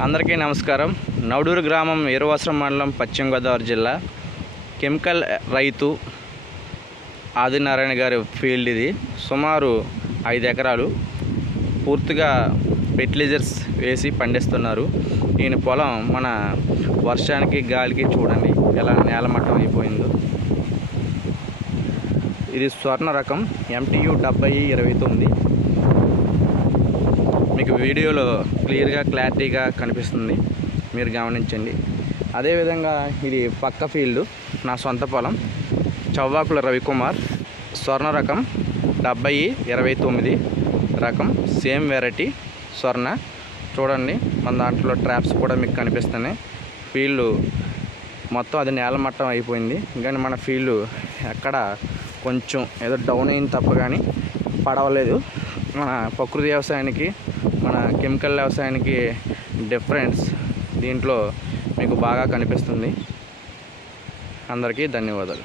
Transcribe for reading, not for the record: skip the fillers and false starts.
అందరికీ నమస్కారం. నవడూరు గ్రామం ఏరువాసరం మండలం పశ్చిమ గోదావరి జిల్లా కెమికల్ రైతు ఆదినారాయణ గారి ఫీల్డ్ ఇది. సుమారు 5 ఎకరాలు పూర్తిగా ఫెర్టిలైజర్స్ వేసి పండిస్తున్నారు. ఈయన పొలం మన వర్షానికి గాలికి చూడండి ఎలా నేలమట్టం అయిపోయిందో. ఇది స్వర్ణ రకం MTU 7029. మీకు వీడియోలో క్లారిటీగా కనిపిస్తుంది, మీరు గమనించండి. అదేవిధంగా ఇది పక్క ఫీల్డ్ నా సొంత పొలం చవ్వాకుల రవికుమార్, స్వర్ణ రకం 7029 రకం, సేమ్ వెరైటీ స్వర్ణ. చూడండి మన దాంట్లో ట్రాప్స్ కూడా మీకు కనిపిస్తున్నాయి. ఫీల్డ్ మొత్తం అది నేలమట్టం అయిపోయింది, కానీ మన ఫీల్డ్ ఎక్కడ కొంచెం ఏదో డౌన్ అయింది తప్ప కానీ పడవలేదు. మన ప్రకృతి వ్యవసాయానికి మన కెమికల్ వ్యవసాయానికి డిఫరెన్స్ దీంట్లో మీకు బాగా కనిపిస్తుంది. అందరికీ ధన్యవాదాలు.